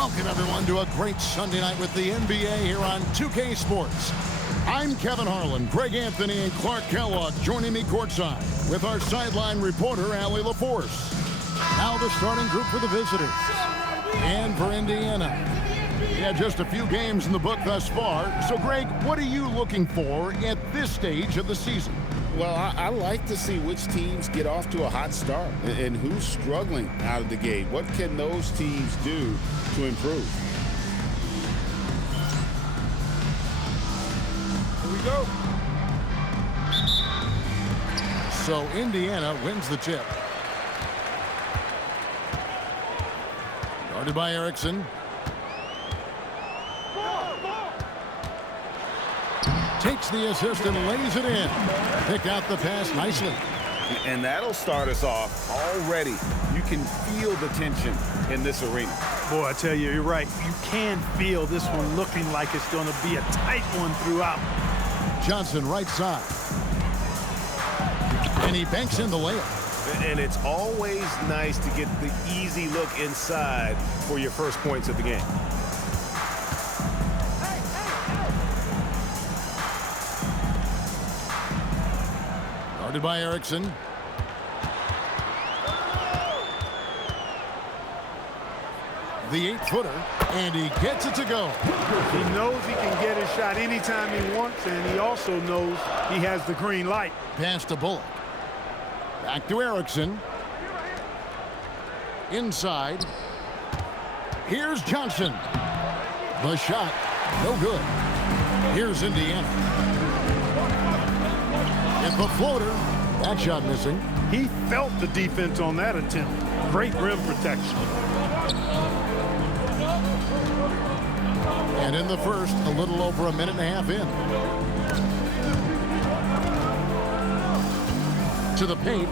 Welcome, everyone, to a great Sunday night with the NBA here on 2K Sports. I'm Kevin Harlan, Greg Anthony, and Clark Kellogg joining me courtside with our sideline reporter, Allie LaForce. Now the starting group for the visitors. And for Indiana. Yeah, just a few games in the book thus far. So, Greg, what are you looking for at this stage of the season? Well, I like to see which teams get off to a hot start and who's struggling out of the gate. What can those teams do to improve? Here we go. So Indiana wins the tip. Guarded by Erickson. Takes the assist and lays it in. Picked out the pass nicely. And that'll start us off already. You can feel the tension in this arena. Boy, I tell you, you're right. You can feel this one looking like it's going to be a tight one throughout. Johnson right side. And he banks in the layup. And it's always nice to get the easy look inside for your first points of the game. Guarded by Erickson. The 8-footer, and he gets it to go. He knows he can get his shot anytime he wants, and he also knows he has the green light. Pass to Bullock. Back to Erickson. Inside. Here's Johnson. The shot, no good. Here's Indiana. At the floater, that shot missing. He felt the defense on that attempt. Great rim protection. And in the first, a little over a minute and a half in. To the paint.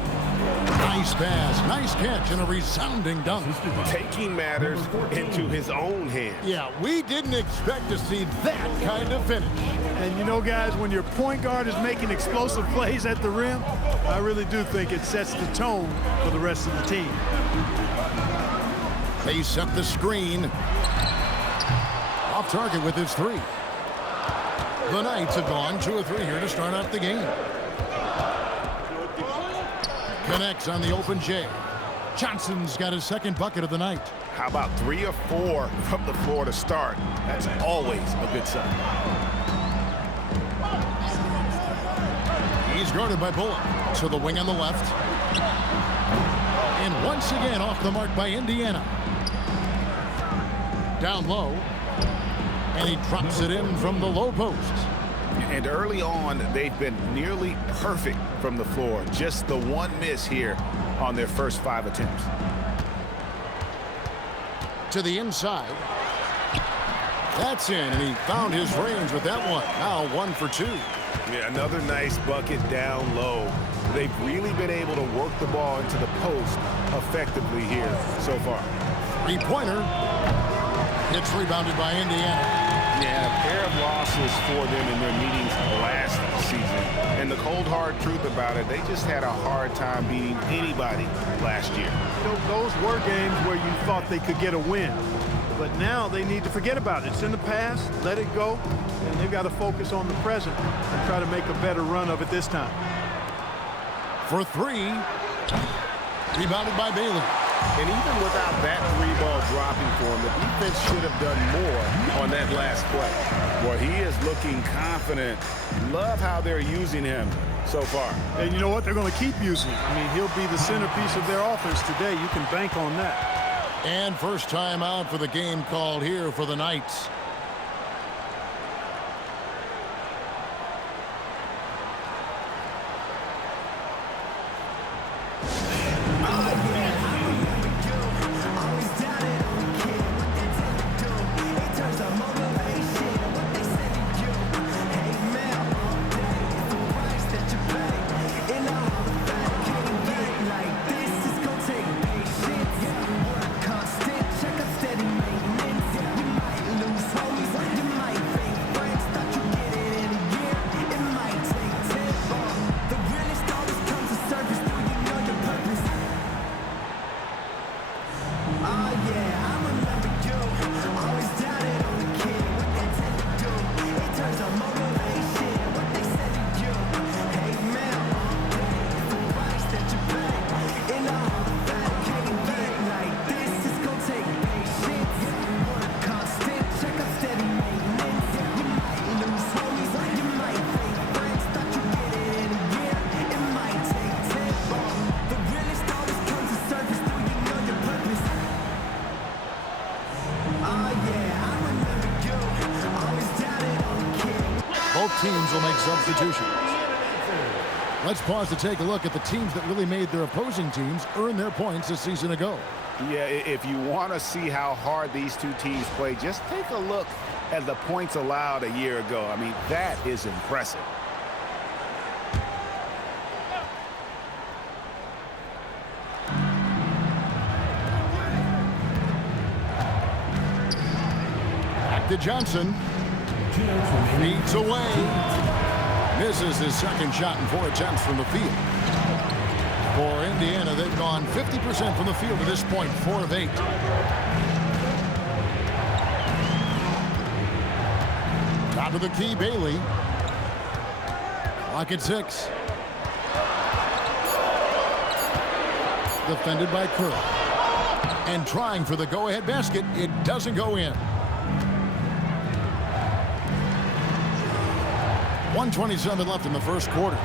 Nice pass, nice catch, and a resounding dunk. Taking matters into his own hands. Yeah, we didn't expect to see that kind of finish. And you know, guys, when your point guard is making explosive plays at the rim, I really do think it sets the tone for the rest of the team. They set the screen. Off target with his three. The Knights have gone 2 of 3 here to start out the game. Connects on the open J. Johnson's got his second bucket of the night. How about 3 or 4 from the floor to start? That's always a good sign. He's guarded by Bullock. To the wing on the left. And once again off the mark by Indiana. Down low. And he drops it in from the low post. And early on, they've been nearly perfect from the floor. Just the one miss here on their first 5 attempts. To the inside. That's in, and he found his range with that one. Now 1 for 2. Yeah, another nice bucket down low. They've really been able to work the ball into the post effectively here so far. 3-pointer. It's rebounded by Indiana. Yeah, a pair of losses for them in their meetings last season. And the cold, hard truth about it, they just had a hard time beating anybody last year. You know, those were games where you thought they could get a win. But now they need to forget about it. It's in the past, let it go, and they've got to focus on the present and try to make a better run of it this time. For 3. Rebounded by Bailey. And even without that 3-ball dropping for him, the defense should have done more on that last play. Well, he is looking confident. Love how they're using him so far. And you know what? They're going to keep using him. I mean, he'll be the centerpiece of their offense today. You can bank on that. And first time out for the game called here for the Knights. teams will make substitutions. Let's pause to take a look at the teams that really made their opposing teams earn their points a season ago. Yeah, if you want to see how hard these two teams play, just take a look at the points allowed a year ago. I mean, that is impressive. Back to Johnson. Feeds away. Misses his second shot in 4 attempts from the field. For Indiana, they've gone 50% from the field to this point, 4 of 8. Top of the key, Bailey. Clock at 6. Defended by Kerr. And trying for the go-ahead basket. It doesn't go in. 1:27 left in the first quarter.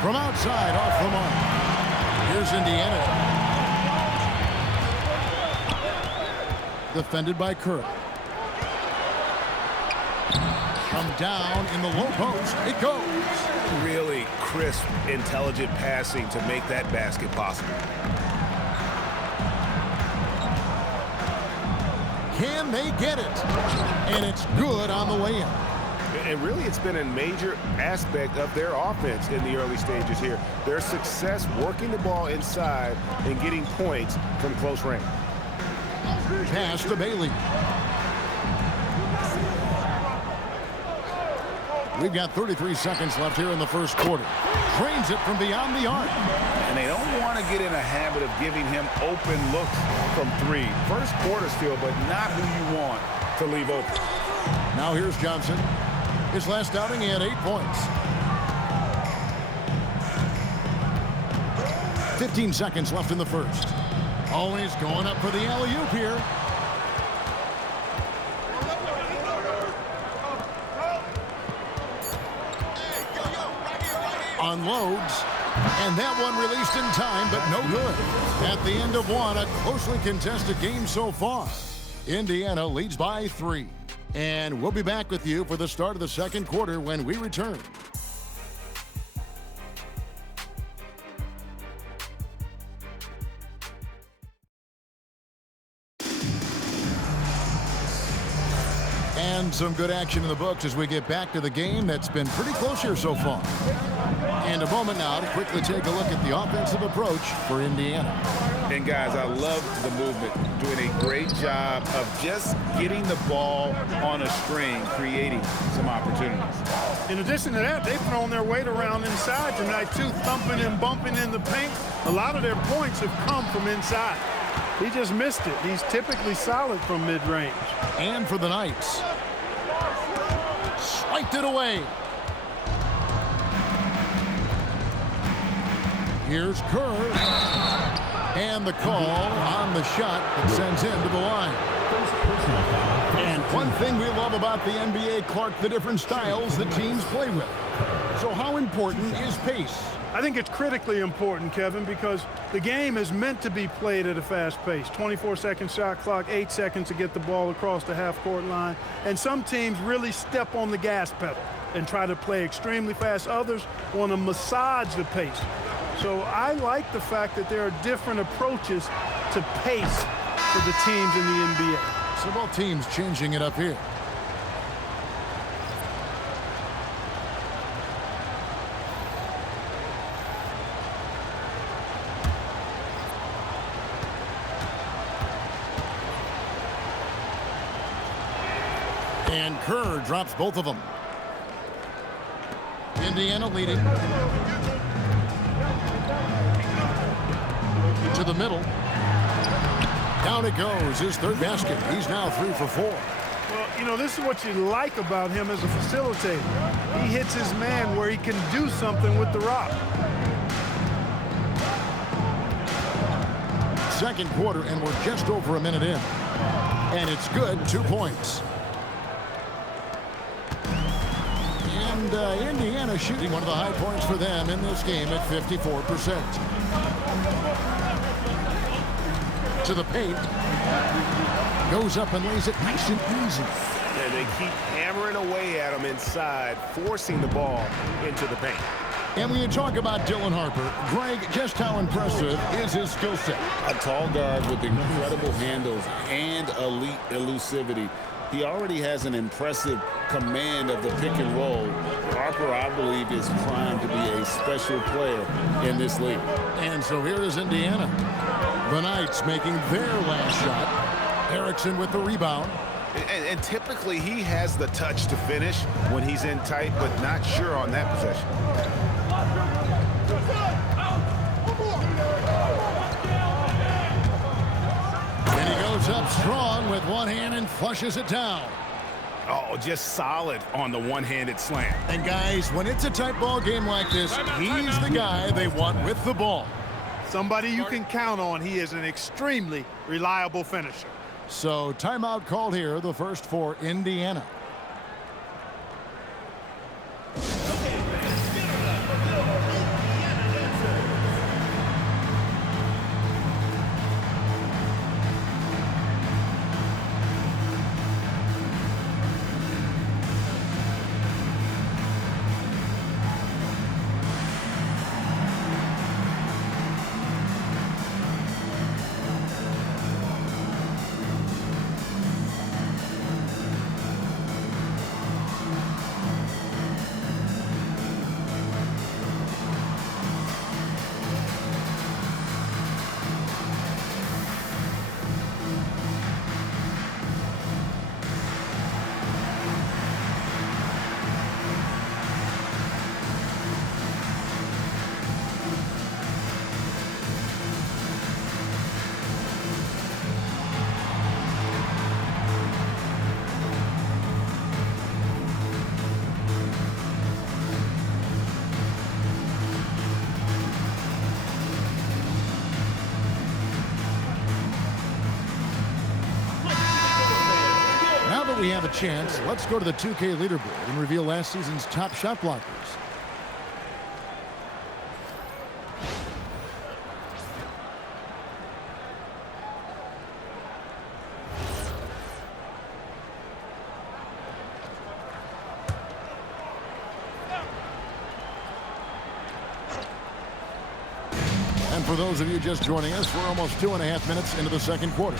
From outside, off the mark. Here's Indiana. Defended by Kerr. From down in the low post, it goes. Really crisp, intelligent passing to make that basket possible. Can they get it? And it's good on the way in. And really, it's been a major aspect of their offense in the early stages here. Their success working the ball inside and getting points from close range. Pass to Bailey. We've got 33 seconds left here in the first quarter. Drains it from beyond the arc. And they don't want to get in a habit of giving him open looks from 3. First quarter still, but not who you want to leave open. Now here's Johnson. His last outing, he had 8 points. 15 seconds left in the first. Always going up for the alley-oop here. Unloads. And that one released in time, but no good. At the end of one, a closely contested game so far. Indiana leads by 3. And we'll be back with you for the start of the second quarter when we return. And some good action in the books as we get back to the game that's been pretty close here so far. And a moment now to quickly take a look at the offensive approach for Indiana. And guys, I love the movement, doing a great job of just getting the ball on a string, creating some opportunities. In addition to that, they've thrown their weight around inside tonight too, thumping and bumping in the paint. A lot of their points have come from inside. He just missed it. He's typically solid from mid-range. And for the Knights. Swiped it away. Here's Kerr. And the call on the shot that sends him to the line. And one thing we love about the NBA, Clark, the different styles that teams play with. So how important is pace? I think it's critically important, Kevin, because the game is meant to be played at a fast pace. 24-second shot clock, 8 seconds to get the ball across the half-court line. And some teams really step on the gas pedal and try to play extremely fast. Others want to massage the pace. So I like the fact that there are different approaches to pace for the teams in the NBA. So both teams changing it up here. And Kerr drops both of them. Indiana leading. To the middle. Down it goes. His third basket. He's now 3 for 4. Well, you know, this is what you like about him as a facilitator. He hits his man where he can do something with the rock. Second quarter, and we're just over a minute in. And it's good. 2 points. And And Indiana shooting one of the high points for them in this game at 54%. To the paint. Goes up and lays it nice and easy. And they keep hammering away at him inside, forcing the ball into the paint. And when you talk about Dylan Harper, Greg, just how impressive is his skill set? A tall guard with incredible handles and elite elusivity. He already has an impressive command of the pick and roll. Harper, I believe, is primed to be a special player in this league. And so here is Indiana. The Knights making their last shot. Erickson with the rebound. And typically he has the touch to finish when he's in tight, but not sure on that possession. And he goes up strong with one hand and flushes it down. Oh, just solid on the one-handed slam. And guys, when it's a tight ball game like this, he's the guy they want with the ball. Somebody you can count on. He is an extremely reliable finisher. So timeout called here, the first for Indiana. We have a chance. Let's go to the 2K leaderboard and reveal last season's top shot blockers. And for those of you just joining us, we're almost 2.5 minutes into the second quarter.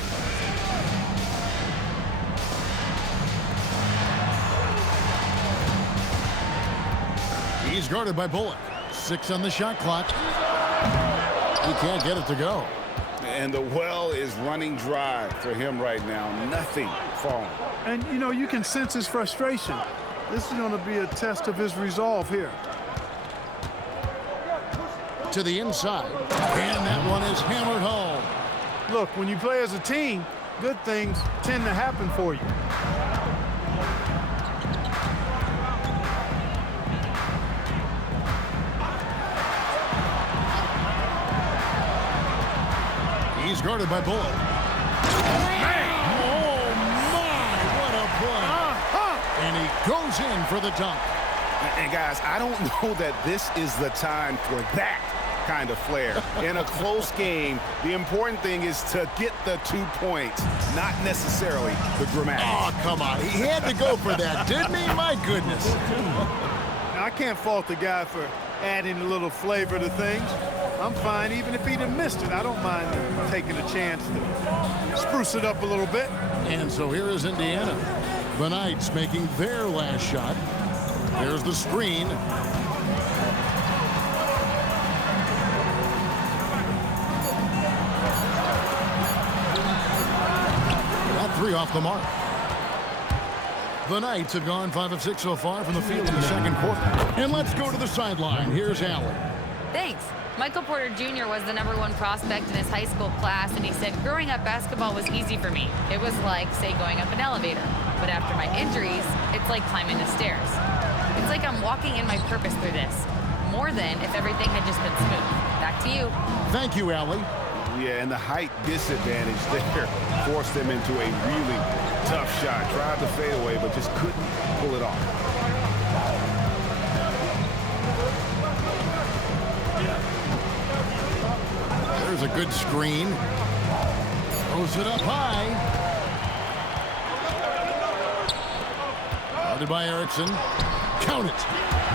He's guarded by Bullock. 6 on the shot clock. He can't get it to go. And the well is running dry for him right now. Nothing falling. And, you know, you can sense his frustration. This is going to be a test of his resolve here. To the inside. And that one is hammered home. Look, when you play as a team, good things tend to happen for you. He's guarded by Bullock. Oh, my, what a play. And he goes in for the dunk. And guys, I don't know that this is the time for that kind of flair. In a close game, the important thing is to get the 2 points, not necessarily the dramatic. Oh, come on. He had to go for that, didn't he? My goodness. Now, I can't fault the guy for adding a little flavor to things. I'm fine even if he'd have missed it. I don't mind taking a chance to spruce it up a little bit. And so here is Indiana. The Knights making their last shot. There's the screen. That 3 off the mark. The Knights have gone 5 of 6 so far from the field in the second quarter. And let's go to the sideline. Here's Allen. Thanks. Michael Porter Jr. was the #1 prospect in his high school class, and he said, growing up, basketball was easy for me. It was like, say, going up an elevator. But after my injuries, it's like climbing the stairs. It's like I'm walking in my purpose through this, more than if everything had just been smooth. Back to you. Thank you, Allie. Yeah, and the height disadvantage there forced them into a really tough shot. Tried to fade away, but just couldn't pull it off. There's a good screen. Throws it up high. Guarded by Erickson. Count it.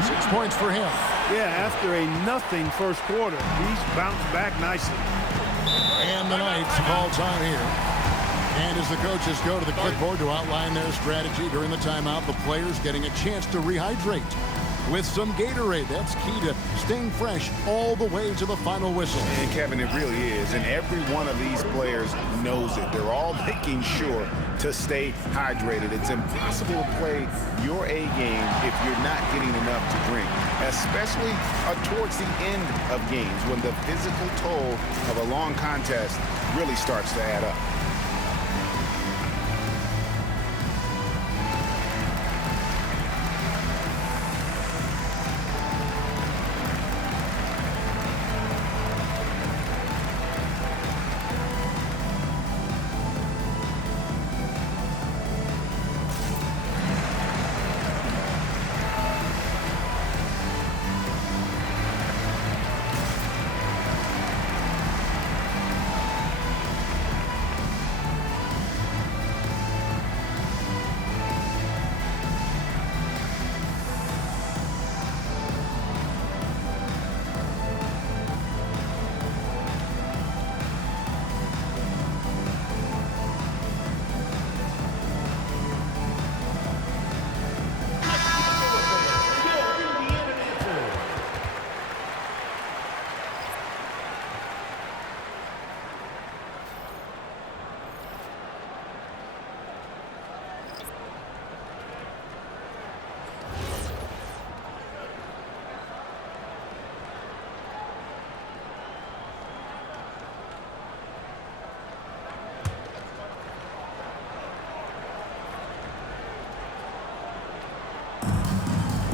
6 points for him. Yeah, after a nothing first quarter, he's bounced back nicely. And the Knights call time here. And as the coaches go to the clipboard to outline their strategy during the timeout, the players getting a chance to rehydrate with some Gatorade. That's key to staying fresh all the way to the final whistle. And Kevin, it really is. And every one of these players knows it. They're all making sure to stay hydrated. It's impossible to play your A game if you're not getting enough to drink, especially towards the end of games when the physical toll of a long contest really starts to add up.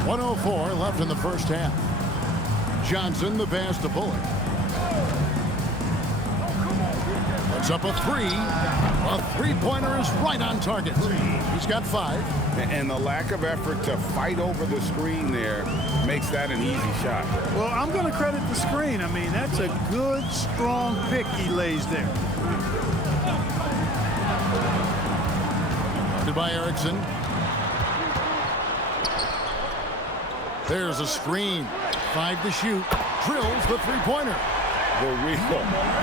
.104 left in the first half. Johnson, the pass to Bullock. Puts up a three. A three-pointer is right on target. He's got 5. And the lack of effort to fight over the screen there makes that an easy shot. Well, I'm going to credit the screen. I mean, that's a good, strong pick he lays there. Guarded by Erickson. There's a screen. 5 to shoot. Drills the three-pointer. The real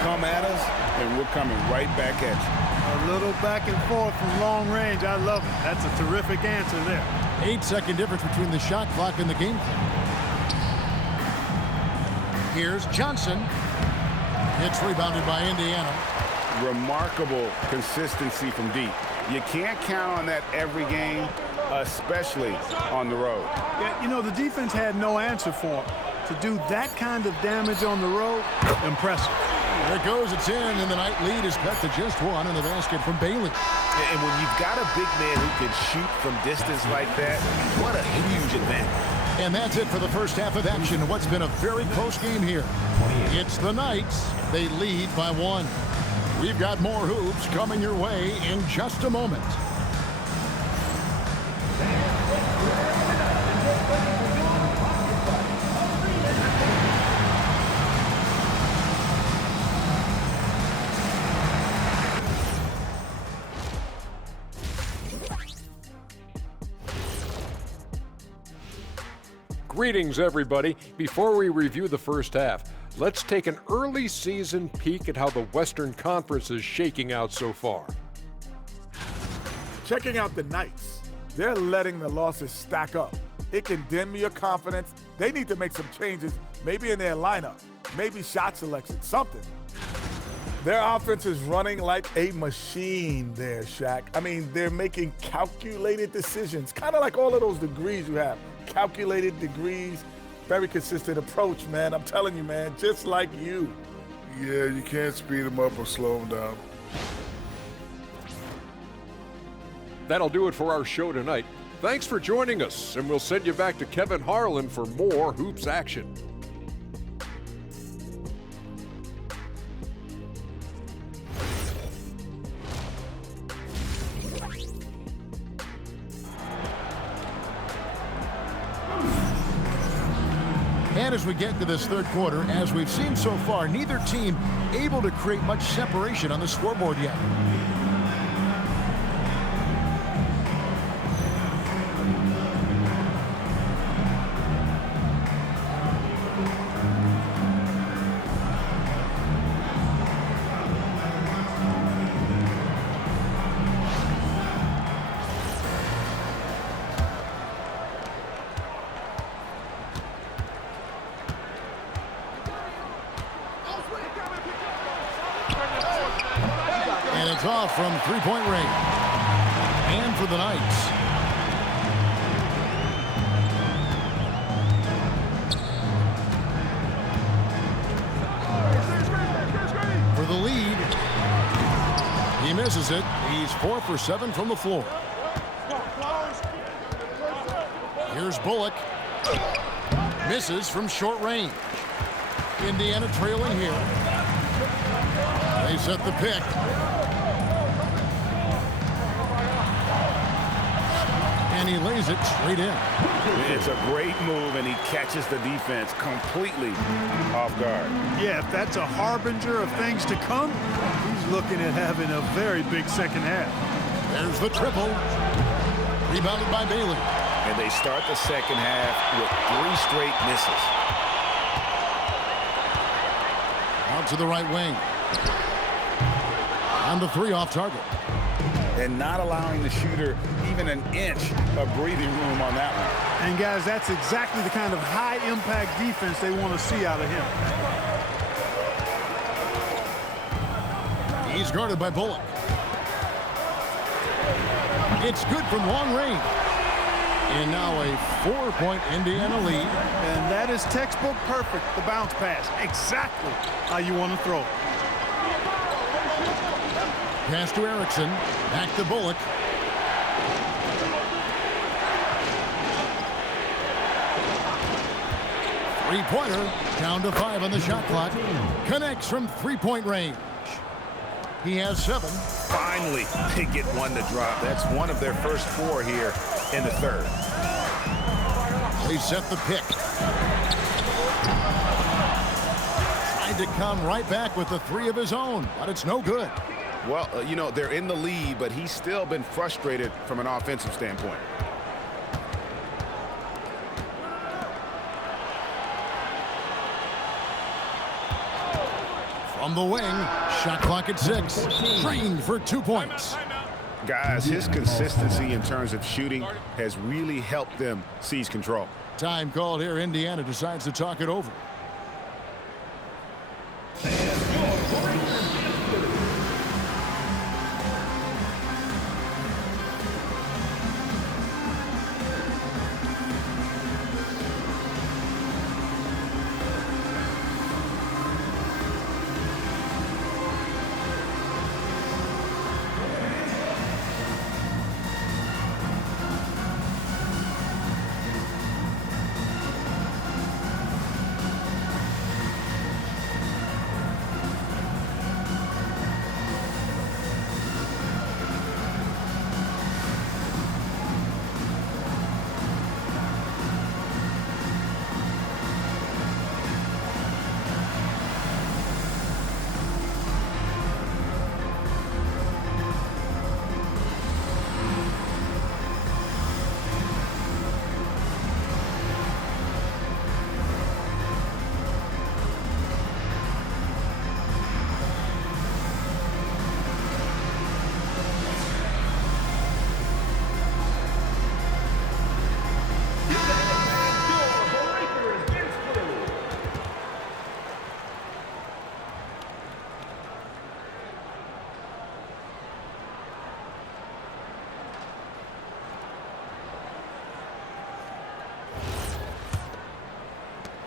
come at us, and we're coming right back at you. A little back and forth from long range. I love it. That's a terrific answer there. 8-second difference between the shot clock and the game clock. Here's Johnson. It's rebounded by Indiana. Remarkable consistency from deep. You can't count on that every game, especially on the road. Yeah, you know, the defense had no answer for him. To do that kind of damage on the road, impressive. There it goes, it's in, and the Knight lead is cut to just 1 in the basket from Bailey. And when you've got a big man who can shoot from distance like that, what a huge advantage. And that's it for the first half of action. What's been a very close game here. It's the Knights. They lead by 1. We've got more hoops coming your way in just a moment. Greetings, everybody. Before we review the first half, let's take an early season peek at how the Western Conference is shaking out so far. Checking out the Knights. They're letting the losses stack up. It can dim your confidence. They need to make some changes, maybe in their lineup, maybe shot selection, something. Their offense is running like a machine there, Shaq. I mean, they're making calculated decisions, kind of like all of those degrees you have. Calculated degrees, very consistent approach, man. I'm telling you, man, just like you. Yeah, you can't speed them up or slow them down. That'll do it for our show tonight. Thanks for joining us, and we'll send you back to Kevin Harlan for more Hoops action. And as we get into this third quarter, as we've seen so far, neither team able to create much separation on the scoreboard yet. And it's off from three-point range. And for the Knights. For the lead. He misses it. He's 4 for 7 from the floor. Here's Bullock. Misses from short range. Indiana trailing here. They set the pick. And he lays it straight in. It's a great move, and he catches the defense completely off guard. Yeah, if that's a harbinger of things to come, he's looking at having a very big second half. There's the triple. Rebounded by Bailey. And they start the second half with 3 straight misses. Out to the right wing. On the 3 off target. And not allowing the shooter even an inch of breathing room on that one. And guys, that's exactly the kind of high-impact defense they want to see out of him. He's guarded by Bullock. It's good from long range. And now a 4-point Indiana lead. And that is textbook perfect, the bounce pass. Exactly how you want to throw it. Pass to Erickson. Back to Bullock. Three-pointer. Down to 5 on the shot clock. Connects from three-point range. He has 7. Finally, they get one to drop. That's one of their first 4 here in the third. They set the pick. Tried to come right back with the 3 of his own, but it's no good. Well, you know, they're in the lead, but he's still been frustrated from an offensive standpoint. From the wing, shot clock at 6. Trained for 2 points. Guys, his consistency in terms of shooting has really helped them seize control. Time called here. Indiana decides to talk it over.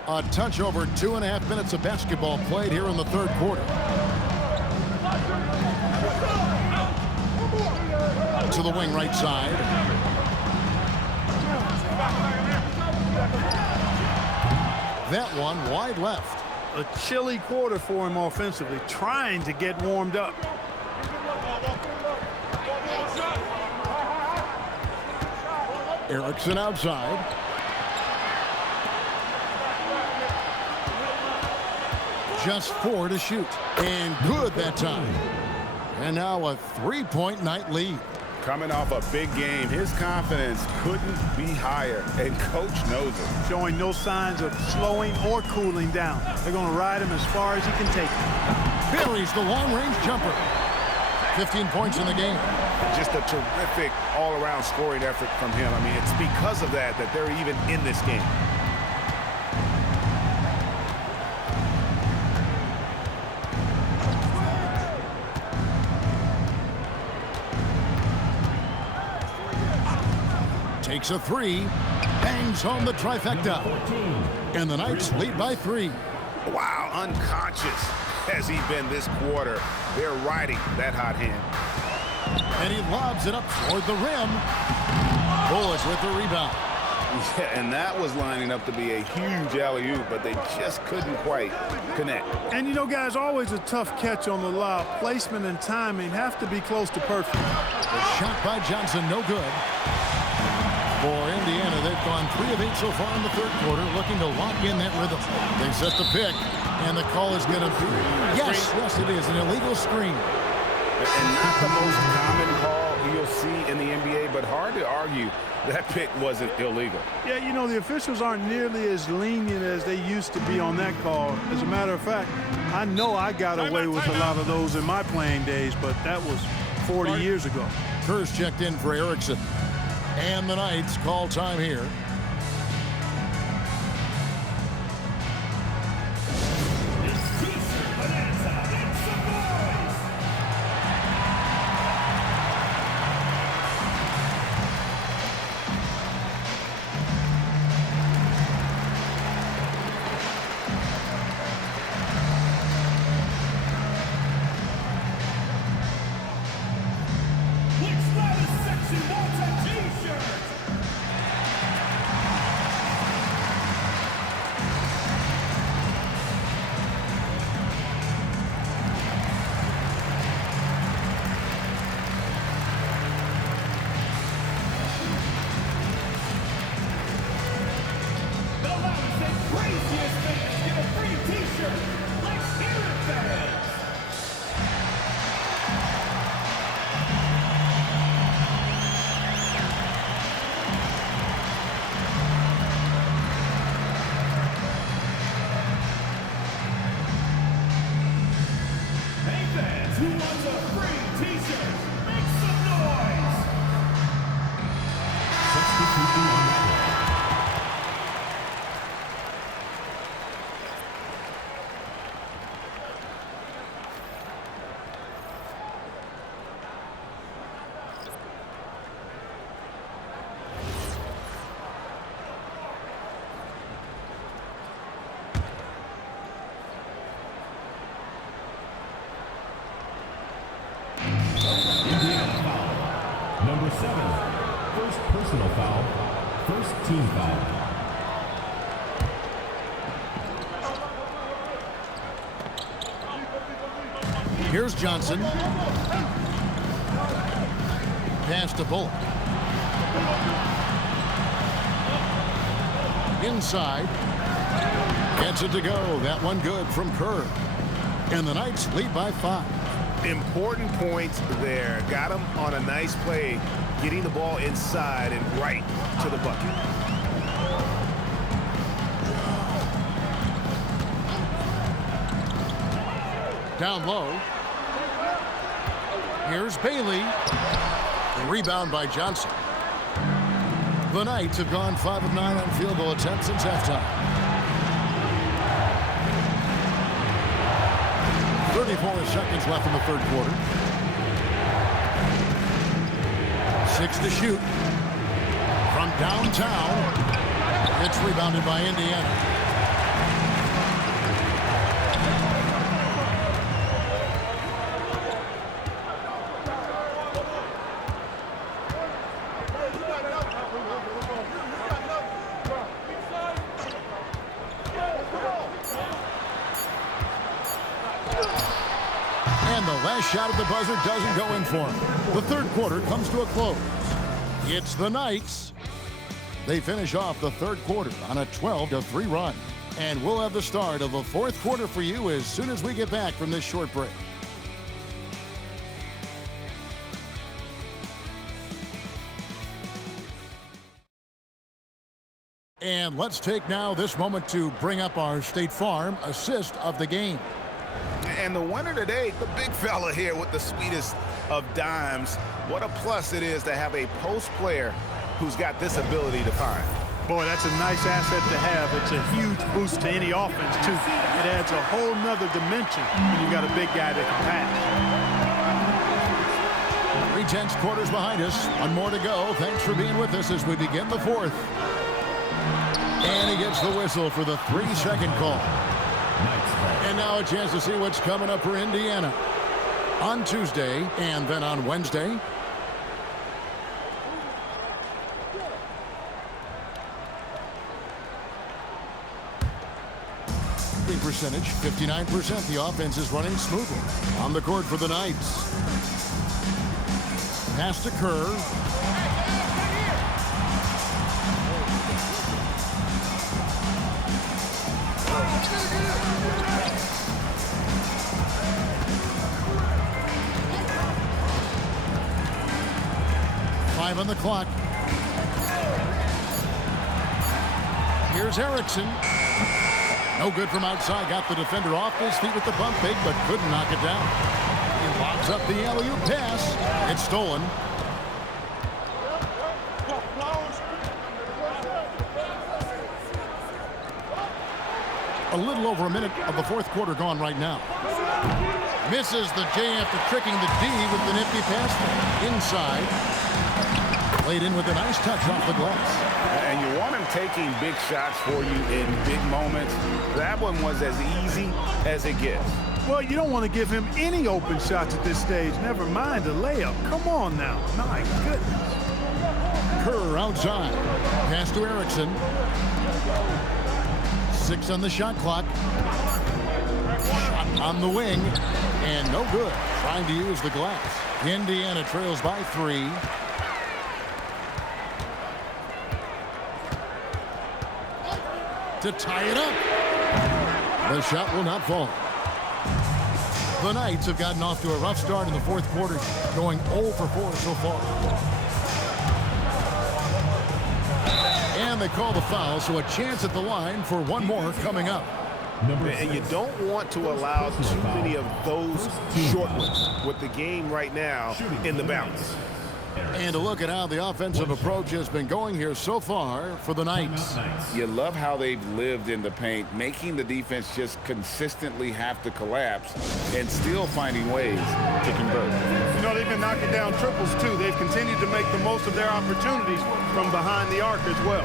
A touch over 2.5 minutes of basketball played here in the third quarter. To the wing right side. That one wide left. A chilly quarter for him offensively, trying to get warmed up. Erickson outside. just 4 to shoot. And good that time. And now a 3-point night lead. Coming off a big game, his confidence couldn't be higher, and coach knows it. Showing no signs of slowing or cooling down. They're going to ride him as far as he can take him. Buries the long-range jumper. 15 points in the game. Just a terrific all-around scoring effort from him. I mean, it's because of that they're even in this game. Takes a 3, bangs home the trifecta, and the Knights lead by 3. Wow, unconscious has he been this quarter. They're riding that hot hand. And he lobs it up toward the rim. Bulls with the rebound. Yeah, and that was lining up to be a huge alley-oop, but they just couldn't quite connect. And you know, guys, always a tough catch on the lob. Placement and timing have to be close to perfect. The shot by Johnson, no good. For Indiana, they've gone 3 of 8 so far in the third quarter, looking to lock in that rhythm. They set the pick, and the call is going to be, yes, it is, an illegal screen. And not the most common call you'll see in the NBA, but hard to argue that pick wasn't illegal. Yeah, you know, the officials aren't nearly as lenient as they used to be on that call. As a matter of fact, I know I got away with a lot of those in my playing days, but that was 40 years ago. Kerr's checked in for Erickson. And the Knights call time here. Number 7, first personal foul, first team foul. Here's Johnson. Pass to Bullock. Inside. Gets it to go. That one good from Kerr. And the Knights lead by 5. Important points there. Got him on a nice play, getting the ball inside and right to the bucket. Down low. Here's Bailey. Rebound by Johnson. The Knights have gone 5 of 9 on field goal attempts since halftime. 34 seconds left in the third quarter. 6 to shoot. From downtown, it's rebounded by Indiana. And the last shot at the buzzer doesn't go in for him. The third quarter comes to a close. It's the Knights. They finish off the third quarter on a 12-3 run. And we'll have the start of the fourth quarter for you as soon as we get back from this short break. And let's take now this moment to bring up our State Farm assist of the game. And the winner today, the big fella here with the sweetest of dimes. What a plus it is to have a post player who's got this ability to find. Boy, that's a nice asset to have. It's a huge boost to any offense, too. It adds a whole nother dimension when you've got a big guy that can pass. 3/10 quarters behind us. One more to go. Thanks for being with us as we begin the fourth. And he gets the whistle for the 3-second call. And now a chance to see what's coming up for Indiana on Tuesday and then on Wednesday. Percentage 59%. The offense is running smoothly. On the court for the Knights. Pass to Kerr. Five on the clock. Here's Erickson. No good from outside. Got the defender off his feet with the bump fake, but couldn't knock it down. He lobs up the alley-oop pass. It's stolen. A little over a minute of the fourth quarter gone right now. Misses the J after tricking the D with the nifty pass inside. Laid in with a nice touch off the glass. And you want him taking big shots for you in big moments. That one was as easy as it gets. Well, you don't want to give him any open shots at this stage. Never mind a layup. Come on now. My goodness. Kerr outside. Pass to Erickson. 6 on the shot clock. Shot on the wing. And no good. Trying to use the glass. Indiana trails by 3. To tie it up. The shot will not fall. The Knights have gotten off to a rough start in the fourth quarter, going 0 for 4 so far. And they call the foul, so a chance at the line for one more coming up. And you don't want to allow too many of those short ones with the game right now in the balance. And a look at how the offensive approach has been going here so far for the Knights. You love how they've lived in the paint, making the defense just consistently have to collapse and still finding ways to convert. You know, they've been knocking down triples, too. They've continued to make the most of their opportunities from behind the arc as well.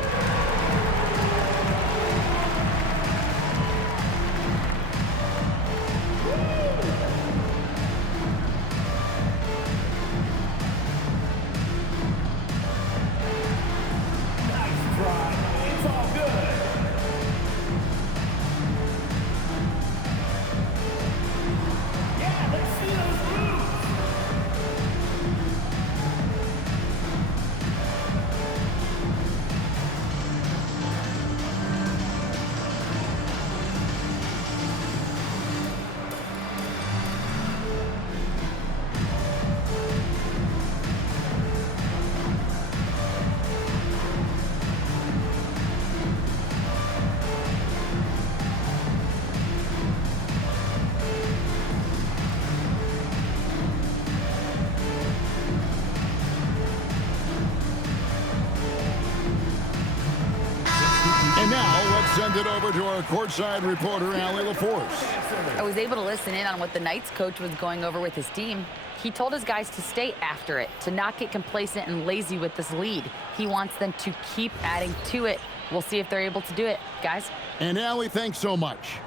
And now let's send it over to our courtside reporter, Allie LaForce. I was able to listen in on what the Knights coach was going over with his team. He told his guys to stay after it, to not get complacent and lazy with this lead. He wants them to keep adding to it. We'll see if they're able to do it, guys. And Allie, thanks so much.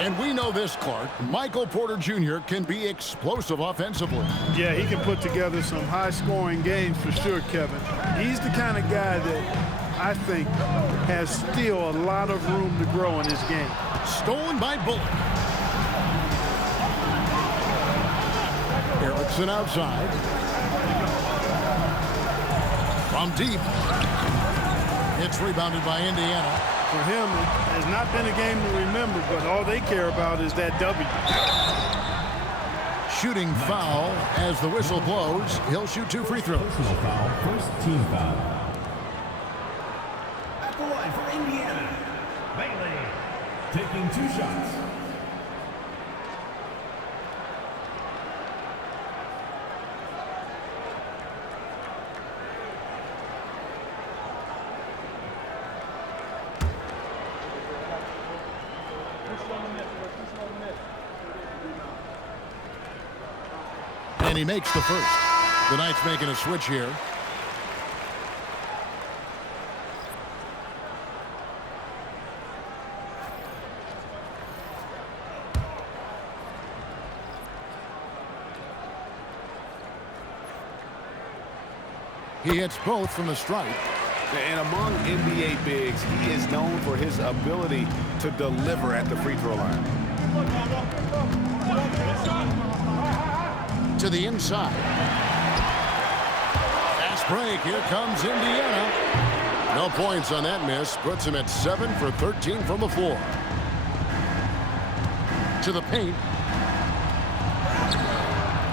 And we know this, Clark. Michael Porter Jr. can be explosive offensively. Yeah, he can put together some high-scoring games for sure, Kevin. He's the kind of guy that I think has still a lot of room to grow in his game. Stolen by Bullock. Erickson outside. From deep. It's rebounded by Indiana. For him, it has not been a game to remember, but all they care about is that W. Shooting foul as the whistle blows. He'll shoot 2 free throws. Personal foul, first team foul. At the line for Indiana, Bailey, taking 2 shots. And he makes the first. The Knights making a switch here. He hits both from the stripe. And among NBA bigs, he is known for his ability to deliver at the free throw line. To the inside. Fast break. Here comes Indiana. No points on that miss. Puts him at 7 for 13 from the floor. To the paint.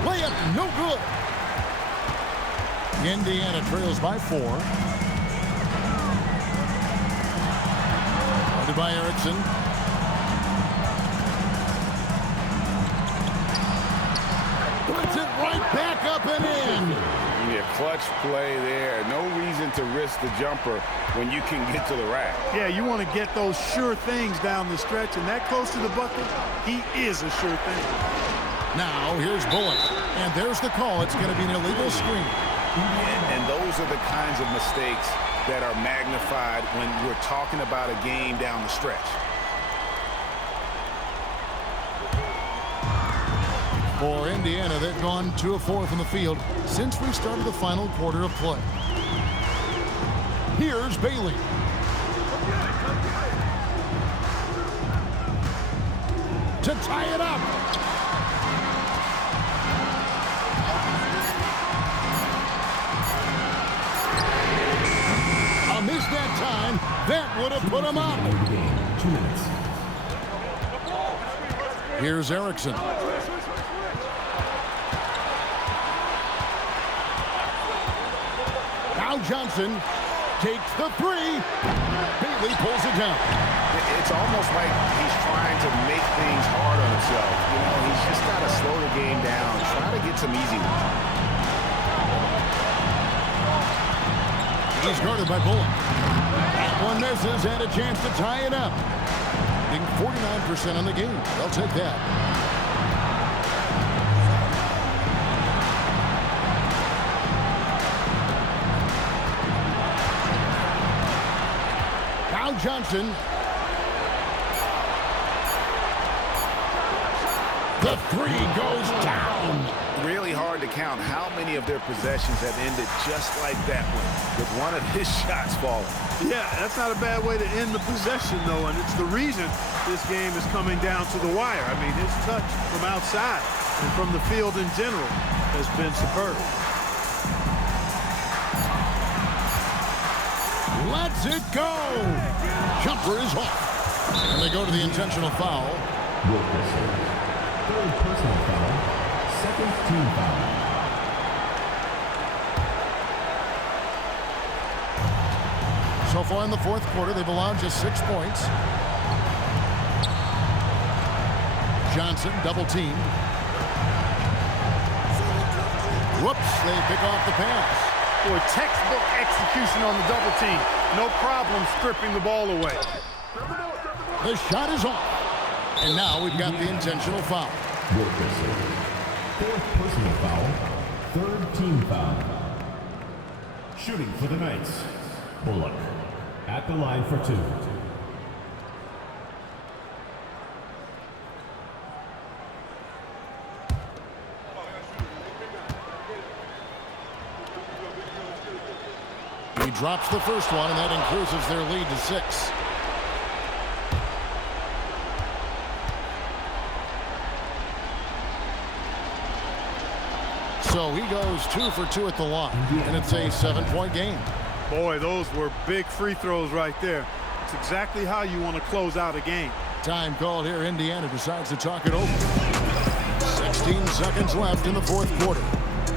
Layup no good. Indiana trails by 4. Guarded by Erickson. Puts it right back up and in. Yeah, clutch play there. No reason to risk the jumper when you can get to the rack. Yeah, you want to get those sure things down the stretch, and that close to the bucket, he is a sure thing. Now, here's Bullock. And there's the call. It's going to be an illegal screen. And those are the kinds of mistakes that are magnified when we're talking about a game down the stretch. For Indiana, they've gone 2 of 4 from the field since we started the final quarter of play. Here's Bailey. To tie it up. A miss that time. That would have put him up. 2 minutes. Here's Erickson. Now Johnson takes the 3. Bailey pulls it down. It's almost like he's trying to make things hard on himself. You know, he's just got to slow the game down, try to get some easy ones. He's guarded by Bullock. That one misses, and a chance to tie it up. Being 49% on the game. They'll take that. Now Johnson. The 3 goes down. Really hard to count how many of their possessions have ended just like that one, with one of his shots falling. Yeah, that's not a bad way to end the possession, though, and it's the reason this game is coming down to the wire. I mean, his touch from outside and from the field in general has been superb. Let's it go! Jumper is off. And they go to the intentional foul. Wilkerson. 3rd personal foul. 2nd team foul. So far in the 4th quarter, they've allowed just 6 points. Johnson double teamed. Whoops, they pick off the pass. Boy, textbook execution on the double team. No problem stripping the ball away. The shot is off. And now we've got the intentional foul. Wilkerson. 4th personal foul. 3rd team foul. Shooting for the Knights, Bullock. At the line for 2. He drops the first one, and that increases their lead to 6. So he goes 2 for 2 at the line, and it's a 7-point game. Boy, those were big free throws right there. It's exactly how you want to close out a game. Time called here. Indiana decides to talk it over. 16 seconds left in the fourth quarter.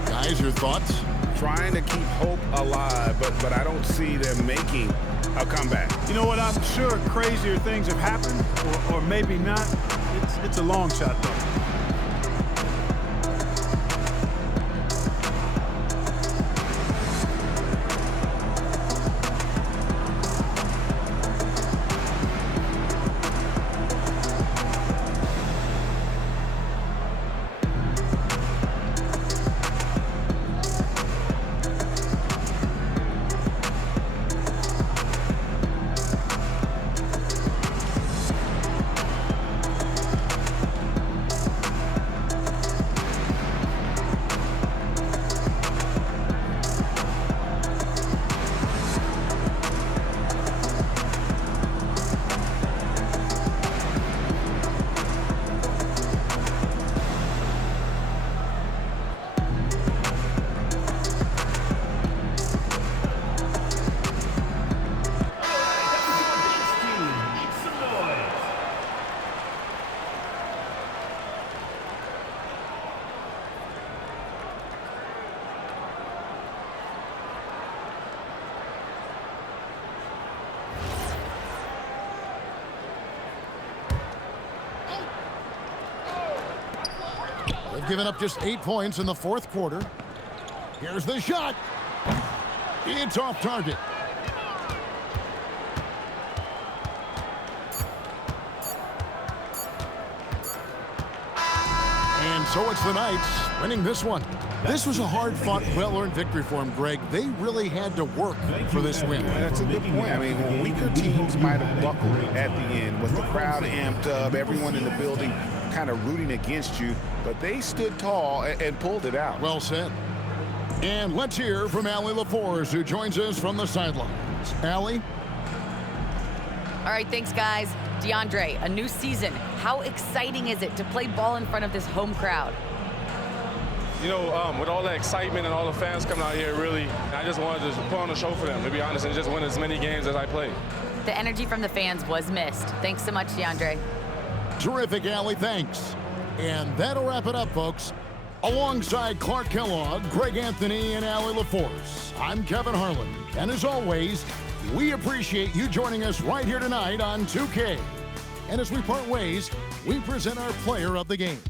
Guys, your thoughts? Trying to keep hope alive, but I don't see them making a comeback. You know what? I'm sure crazier things have happened, or maybe not. It's a long shot, though. They've given up just 8 points in the fourth quarter. Here's the shot. It's off target. And so it's the Knights winning this one. This was a hard-fought, well-earned victory for them, Greg. They really had to work for this win. That's a good point. I mean, weaker teams might have buckled at the end with the crowd amped up, everyone in the building kind of rooting against you, but they stood tall and pulled it out. Well said. And let's hear from Allie LaForce, who joins us from the sidelines. Allie? All right, thanks, guys. DeAndre, a new season. How exciting is it to play ball in front of this home crowd? You know, with all the excitement and all the fans coming out here, really, I just wanted to put on a show for them, to be honest, and just win as many games as I play. The energy from the fans was missed. Thanks so much, DeAndre. Terrific, Allie. Thanks. And that'll wrap it up, folks. Alongside Clark Kellogg, Greg Anthony, and Allie LaForce, I'm Kevin Harlan. And as always, we appreciate you joining us right here tonight on 2K. And as we part ways, we present our player of the game.